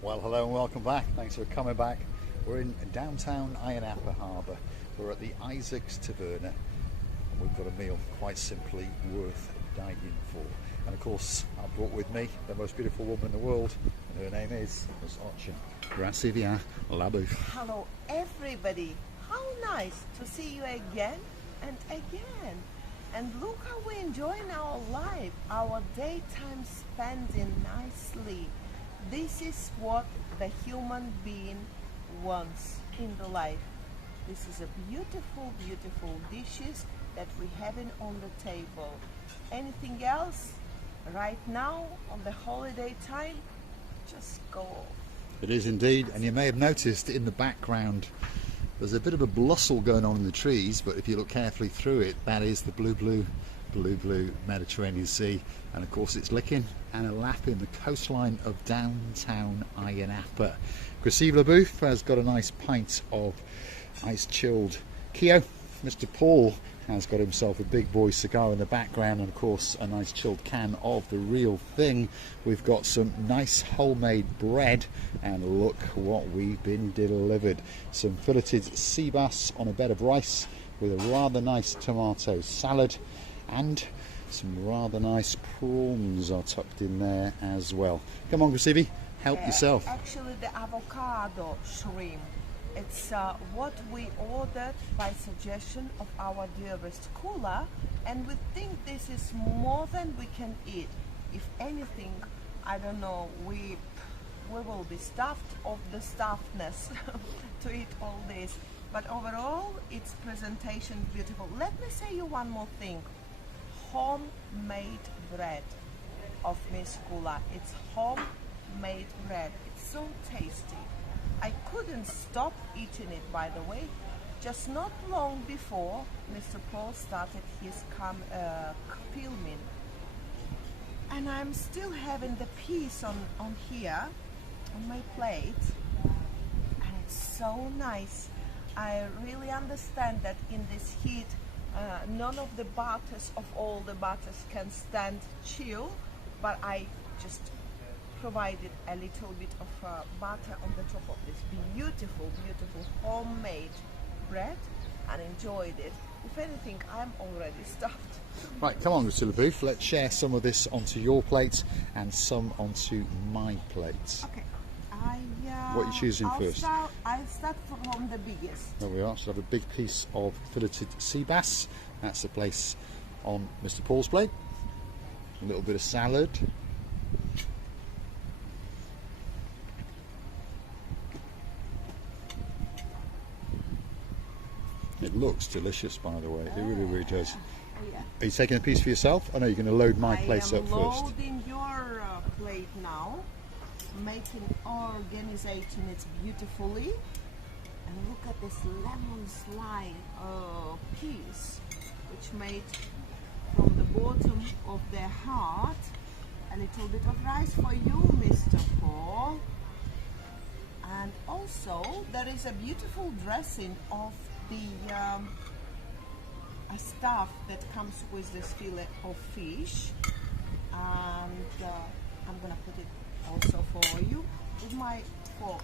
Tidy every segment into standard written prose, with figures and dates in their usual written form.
Well, hello and welcome back. Thanks for coming back. We're in downtown Ayia Napa Harbour. We're at the Isaac's Tavern, and we've got a meal quite simply worth dying for. And of course, I've brought with me the most beautiful woman in the world, and her name is Miss Ayia Napa Harbour. Hello everybody, how nice to see you again and again. And look how we're enjoying our life, our daytime spending nicely. This is what the human being wants in the life. This is a beautiful, beautiful dishes that we're having on the table. Anything else right now on the holiday time, just go off. It is indeed, and you may have noticed in the background there's a bit of a bustle going on in the trees, but if you look carefully through it, that is the blue Mediterranean Sea, and of course it's licking and lapping the coastline of downtown Ayia Napa. Krasiva Booth has got a nice pint of ice chilled Kio. Mr. Paul has got himself a big boy cigar in the background, and of course a nice chilled can of the real thing. We've got some nice homemade bread, and look what we've been delivered. Some filleted sea bass on a bed of rice with a rather nice tomato salad, and some rather nice prawns are tucked in there as well. Come on, Krasiva, help yourself. Actually, the avocado shrimp. It's what we ordered by suggestion of our dearest Kula, and we think this is more than we can eat. If anything, I don't know, we will be stuffed of the stuffedness to eat all this. But overall, its presentation beautiful. Let me say you one more thing. Homemade bread of Miss Kula. It's homemade bread. It's so tasty. I couldn't stop eating it, by the way. Just not long before Mr. Paul started his filming. And I'm still having the piece on here, on my plate. And it's so nice. I really understand that in this heat, none of the butters, of all the butters, can stand chill. But I just provided a little bit of butter on the top of this beautiful homemade bread and enjoyed it. If anything, I'm already stuffed. Right, come on, Krasiva Booth, let's share some of this onto your plate and some onto my plate. Okay. What are you choosing first? I'll start from the biggest. There we are. So I have a big piece of filleted sea bass. That's the place on Mr. Paul's plate. A little bit of salad. It looks delicious, by the way. It really does. Oh, yeah. Are you taking a piece for yourself? I know you're going to load my place up first. I am loading your plate now, organizing it beautifully. And look at this lemon slime piece, which made from the bottom of the heart a little bit of rice for you, Mr. Paul. And also there is a beautiful dressing of the stuff that comes with this fillet of fish, and I'm gonna put it also for you with my fork.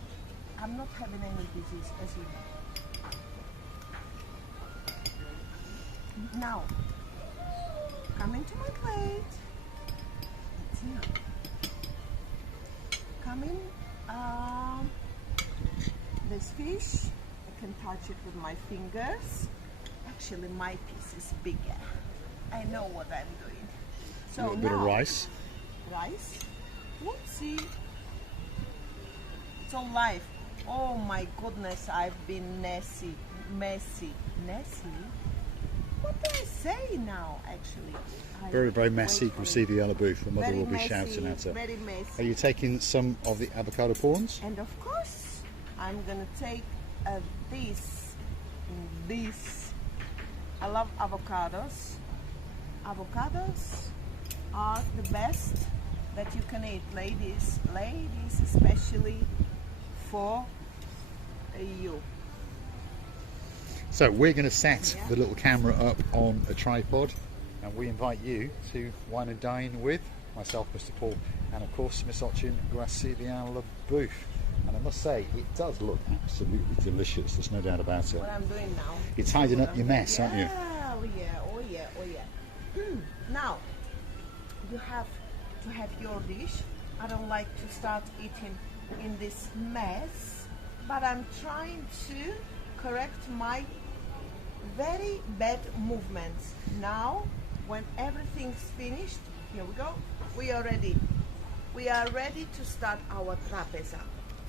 I'm not having any disease, as you know. Now, come into my plate. Let's see. Come in. This fish, I can touch it with my fingers. Actually, my piece is bigger. I know what I'm doing. So a little bit of rice. Rice. Whoopsie. It's all life. Oh my goodness, I've been messy. What do I say now, actually? Very messy, Krasiva Booth. The mother Very will be messy, shouting at her. Very messy. Are you taking some of the avocado prawns? And of course, I'm gonna take this. I love avocados. Avocados are the best that you can eat, ladies, especially for you. So we're going to set the little camera up on a tripod, and we invite you to wine and dine with myself, Mr. Paul, and of course Misochin Gracilian Bouffe. And I must say, it does look absolutely delicious. There's no doubt about it. What I'm doing now. You're tidying up your mess, aren't you? Oh yeah, oh yeah, oh yeah. Now, you have to have your dish. I don't like to start eating in this mess, but I'm trying to correct my very bad movements. Now, when everything's finished, here we go. We are ready. We are ready to start our trapeza.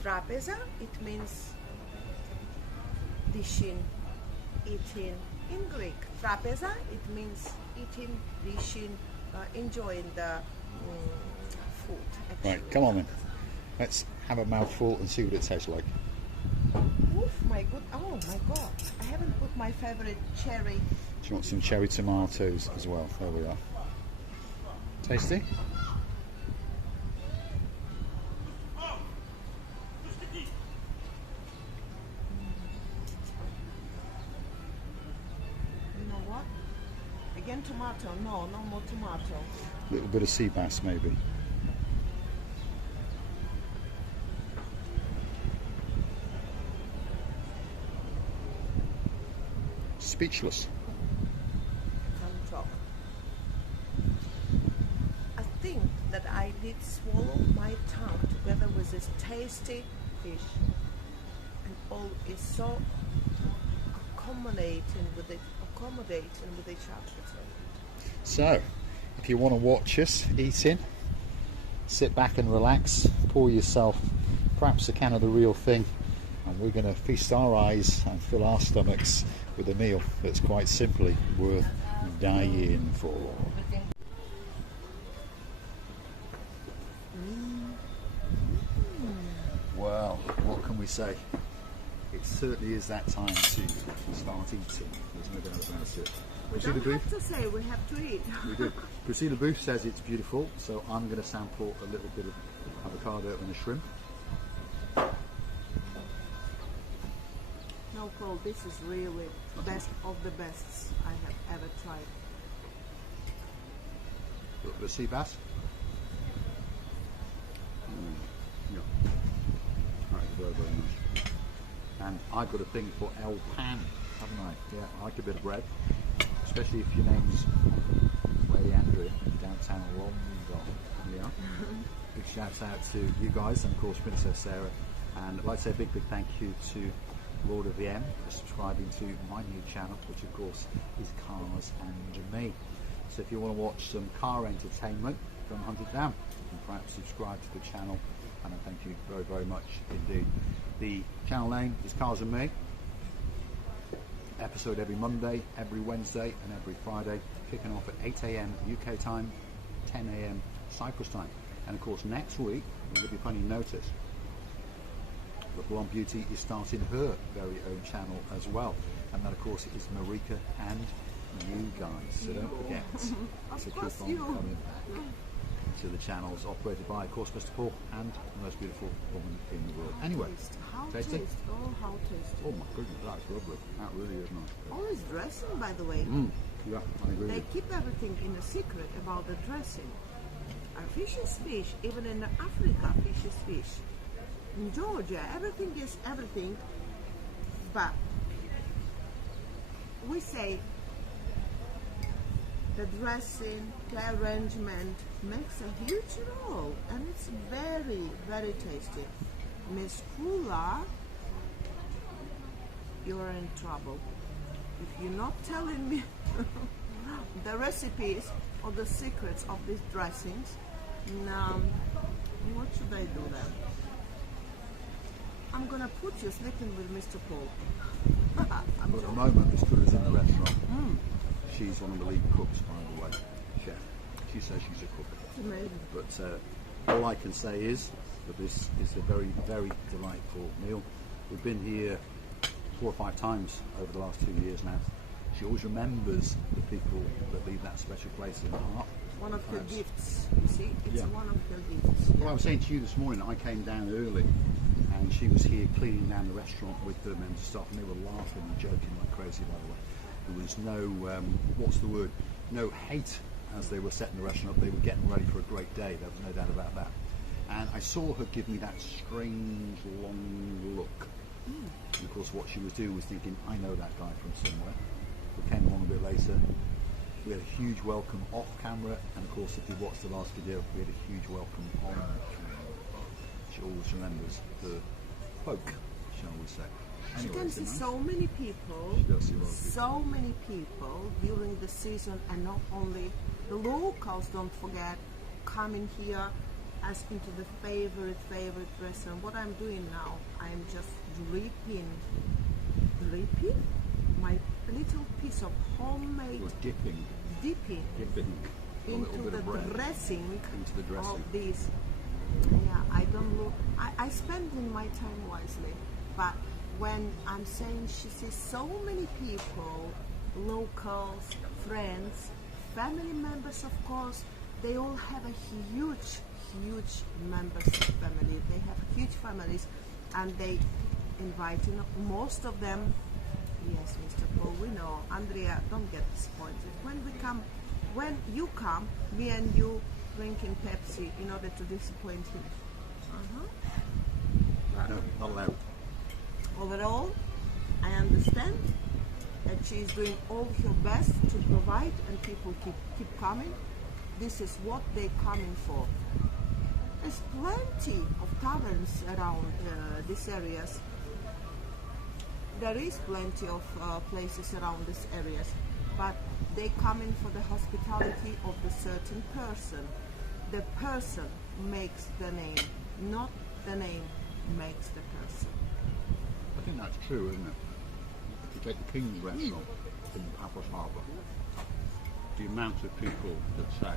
Trapeza, it means dishing, eating. In Greek, trapeza, it means eating, dishing, enjoying the food. Actually. Right, come on then. Let's have a mouthful and see what it tastes like. Oof, oh my god. I haven't put my favorite cherry. Do you want some cherry tomatoes as well? There we are. Tasty? You know what? Again tomato. No more tomato. A little bit of sea bass maybe. Speechless. Can't talk. I think that I did swallow my tongue together with this tasty fish, and all is so accommodating with each other. So, if you want to watch us eating, sit back and relax, pour yourself perhaps a can of the real thing, and we're going to feast our eyes and fill our stomachs with a meal that's quite simply worth dying for. Well, what can we say? It certainly is that time to start eating. There's no doubt about it. We Priscilla don't Booth? have to say, we have to eat. We do. Priscilla Booth says it's beautiful, so I'm going to sample a little bit of avocado and a shrimp. No, Paul, this is really best of the bests I have ever tried. A little bit of sea bass. Yeah. That is very, very nice. And I've got a thing for El Pan, haven't I? Yeah, I like a bit of bread, especially if your name's Lady Andrea in downtown London. Yeah. Big shout out to you guys and of course Princess Sarah. And I'd like to say a big thank you to Lord of the M for subscribing to my new channel, which of course is Cars and Me. So if you want to watch some car entertainment, don't hunt it down and perhaps subscribe to the channel, and I thank you very, very much indeed. The channel name is Cars and Me. Episode every Monday, every Wednesday and every Friday, kicking off at 8 AM UK time, 10 AM Cyprus time. And of course next week, we'll give you plenty of notice, but Blonde Beauty is starting her very own channel as well, and that of course is Marika and you guys, so don't forget to keep on coming to the channels operated by of course Mr. Paul and the most beautiful woman in the world. Anyway, How tasty? tasty? Oh, how tasty. Oh my goodness, that's lovely. That really is nice. Always dressing, by the way. Yeah, I agree. They with you. keep everything in a secret about the dressing. Fish is fish, even in Africa, fish is fish. In Georgia, everything is everything, but we say the dressing, the arrangement makes a huge role, and it's very, very tasty. Miss Kula, you're in trouble. If you're not telling me the recipes or the secrets of these dressings, what should I do then? I'm gonna put you sleeping with Mr. Paul. But at the moment, Miss Kula's in the restaurant. She's one of the lead cooks, by the way, chef. She says she's a cook. Amazing. But all I can say is that this is a very, very delightful meal. We've been here 4 or 5 times over the last 2 years now. She always remembers the people that leave that special place in her heart. One of her gifts, you see? It's Yeah. one of her gifts. Well, I was saying to you this morning, I came down early and she was here cleaning down the restaurant with them and stuff, and they were laughing and joking like crazy, by the way. There was no, what's the word? No hate as they were setting the restaurant up, they were getting ready for a great day. There was no doubt about that. And I saw her give me that strange, long look. And of course, what she was doing was thinking, I know that guy from somewhere. We came along a bit later. We had a huge welcome off camera, and of course, if you watched the last video, we had a huge welcome on camera. She always remembers the folk, shall we say. She Anyway, can it's see nice. so many people, She does see a lot of people. so many people during the season, and not only the locals, don't forget, coming here, asking to the favorite restaurant. What I'm doing now, I'm just dripping my little piece of homemade Or dipping a into little bit the of bread dressing into the dressing. of this. Yeah, I don't look. I spend in my time wisely, but when I'm saying she sees so many people, locals, friends, family members, of course, they all have a huge members of family. They have huge families, and they invite, most of them. Yes, Mr. Paul, we know. Andrea, don't get disappointed. When you come, me and you drinking Pepsi in order to disappoint him. No, not allowed. Overall, I understand that she is doing all her best to provide, and people keep coming. This is what they're coming for. There's plenty of taverns around these areas. There is plenty of places around these areas, but they come in for the hospitality of the certain person. The person makes the name, not the name makes the person. I think that's true, isn't it? If you take the King's restaurant in Napa Harbour, the amount of people that say,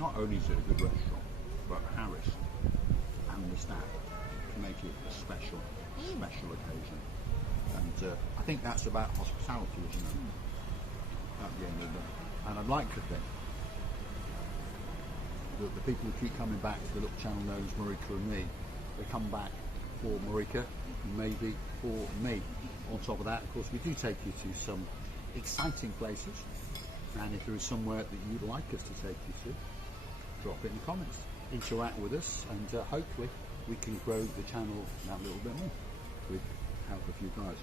not only is it a good restaurant, but Harris and the staff can make it a special occasion. And I think that's about hospitality, isn't it? At the end of the day. And I'd like to think that the people who keep coming back to the Look Channel knows Marika and me, they come back for Marika, maybe for me. On top of that, of course, we do take you to some exciting places, and if there is somewhere that you'd like us to take you to, drop it in the comments, interact with us, and hopefully we can grow the channel that little bit more with help a few guys.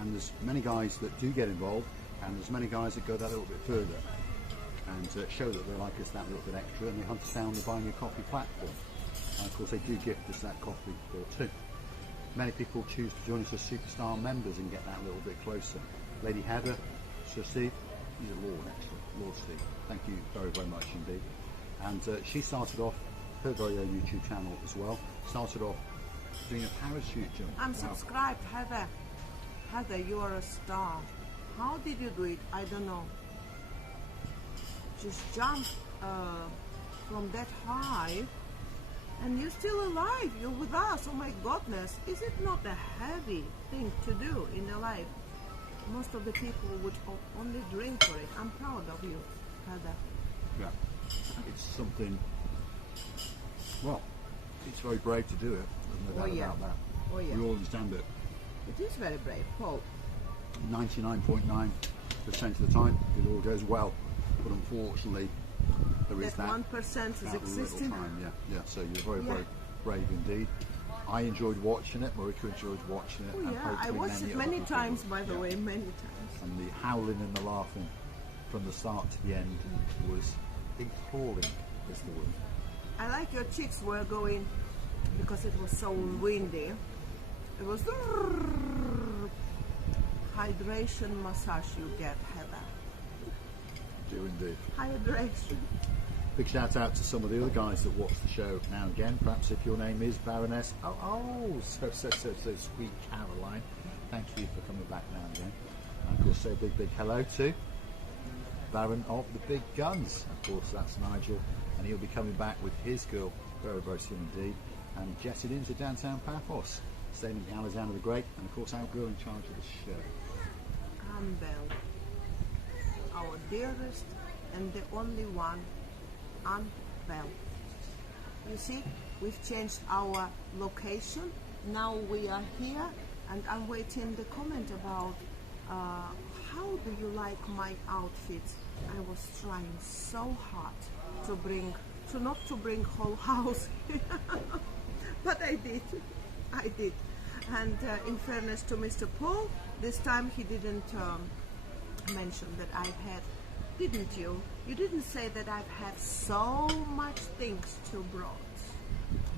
And there's many guys that do get involved, and there's many guys that go that little bit further and show that they like us that little bit extra, and they hunt us down the Buy Me a Coffee platform. And of course they do gift us that coffee bill too. Many people choose to join us as Superstar members and get that little bit closer. Lady Heather, Sir Steve, he's a Lord actually, Lord Steve. Thank you very, very much indeed. And she started off her very own YouTube channel as well. Started off doing a parachute jump. I'm Wow. subscribed, Heather. Heather, you are a star. How did you do it? I don't know. Just jump from that high, and you're still alive. You're with us. Oh my goodness! Is it not a heavy thing to do in a life? Most of the people would only drink for it. I'm proud of you, Heather. Yeah, it's something. Well, it's very brave to do it. There's no doubt about that. Oh yeah. We all understand it. It is very brave, Paul. 99.9% of the time, it all goes well. But unfortunately, there is That that 1% is that existing. little time. Yeah. So you're very, Yeah. very brave indeed. I enjoyed watching it. Marika enjoyed watching it. Oh and yeah, I hopefully watched it other many people times, will. by the Yeah. way, many times. And the howling and the laughing from the start to the end was enthralling, is the word. I like your cheeks were going because it was so windy. It was hydration massage you get, Heather. Do indeed. Hydration. Big shout out to some of the other guys that watch the show now and again. Perhaps if your name is Baroness. So sweet Caroline. Thank you for coming back now and again. And of course, say a big hello to Baron of the Big Guns. Of course, that's Nigel, and he'll be coming back with his girl very, very soon indeed. And jetted into downtown Paphos, staying at the Alexander the Great, and of course, our girl in charge of the show. Belle, our dearest and the only one, Belle. You see, we've changed our location. Now we are here, and I'm waiting the comment about how do you like my outfits? I was trying so hard not to bring whole house, but I did. And in fairness to Mr. Paul, this time he didn't mention that I've had, didn't you? You didn't say that I've had so much things to brought.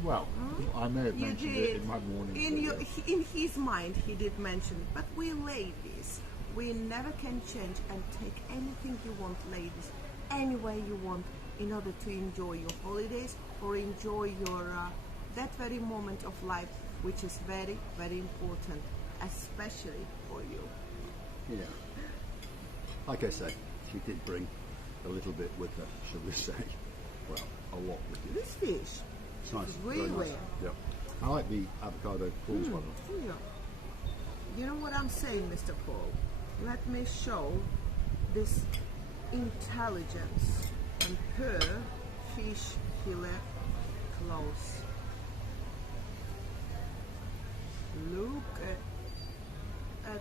Well, I may have You mentioned did. it in my morning video. In his mind, he did mention it. But we ladies, we never can change and take anything you want, ladies, any way you want, in order to enjoy your holidays or enjoy your that very moment of life, which is very, very important, especially for you. Yeah. Like I said, she did bring a little bit with her, shall we say. Well, a lot with you. This fish, It's nice. really Very nice. Yep. I like the avocado prawns one. yeah. You know what I'm saying, Mr. Paul? Let me show this intelligence and her fish fillet close. Look at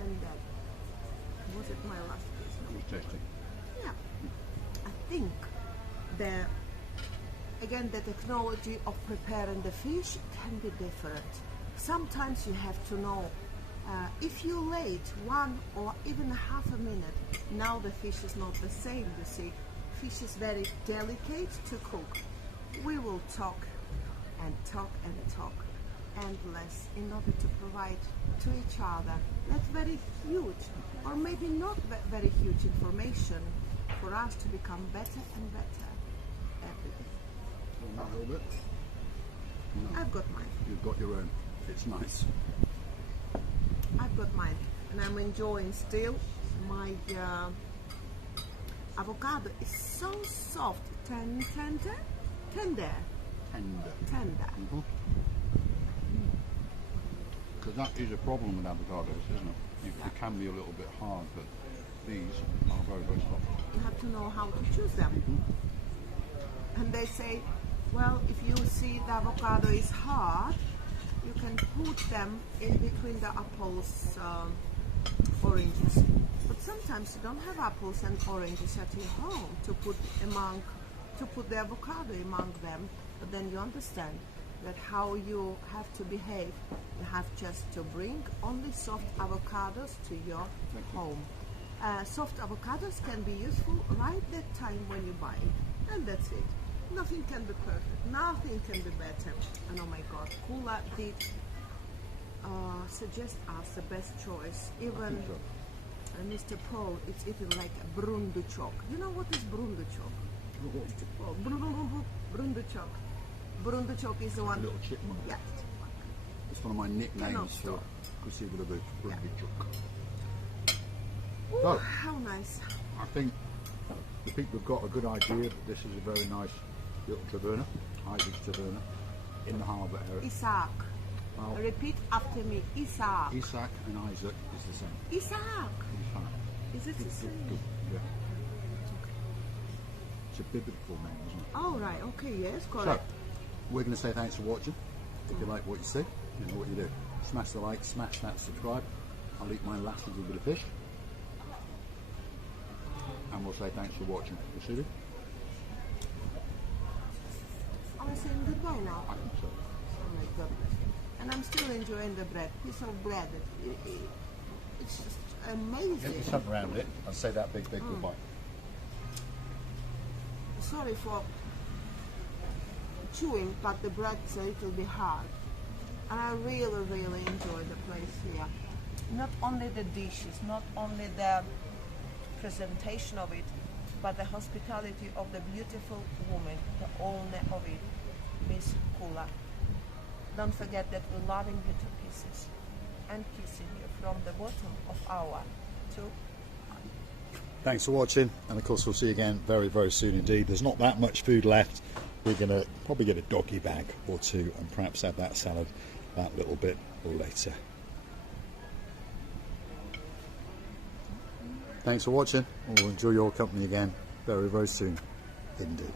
and that. Was it my last piece? No. It's tasty. Yeah, I think the technology of preparing the fish can be different. Sometimes you have to know if you late 1 or even half a minute. Now the fish is not the same. You see, fish is very delicate to cook. We will talk and talk and talk endless in order to provide to each other that very huge, or maybe not very huge information for us to become better and better every day. A little bit. No. I've got mine. You've got your own. It's nice. I've got mine, and I'm enjoying still. My avocado is so soft, tender. Tender. Because that is a problem with avocados, isn't it? It can be a little bit hard, but these are very, very soft. You have to know how to choose them. And they say, well, if you see the avocado is hard, you can put them in between the apples, oranges. But sometimes you don't have apples and oranges at your home to put the avocado among them. But then you understand that how you have to behave. You have just to bring only soft avocados to your home. Soft avocados can be useful right that time when you buy it, and that's it. Nothing can be perfect, nothing can be better. And oh my God, Kula did suggest us the best choice. Even Mr. Paul, it's eaten like a brunduchok. You know what is brunduchok? Brunduchok. Brunduchok is the one. Little chipmunk. Yeah. It's one of my nicknames for Kusi with a Brunduchok. Ooh, So, how nice. I think the people have got a good idea that this is a very nice little taverna, Isaac's taverna, in the harbour area. Isaac. Well, Repeat after me. Isaac. Isaac and Isaac is the same. Isaac. Isaac. Is it the same? Yeah. It's a biblical name, isn't it? Oh, right. Okay. Yes, So, correct. we're going to say thanks for watching. If you like what you see, you know what you do. Smash the like, smash that subscribe. I'll eat my last little bit of fish. And we'll say thanks for watching. You see it? Are we saying goodbye now? I think so. Oh my goodness. And I'm still enjoying the bread. Piece of bread. It's just amazing. Get your tongue around it and say that big goodbye. Sorry for chewing, but the bread is a little bit hard. And I really, really enjoy the place here. Not only the dishes, not only the presentation of it, but the hospitality of the beautiful woman, the owner of it, Miss Kula. Don't forget that we're loving you to pieces and kissing you from the bottom of our two. Thanks for watching, and of course we'll see you again very, very soon indeed. There's not that much food left. We're going to probably get a doggy bag or two and perhaps have that salad that little bit later. Thanks for watching. We'll enjoy your company again very, very soon indeed.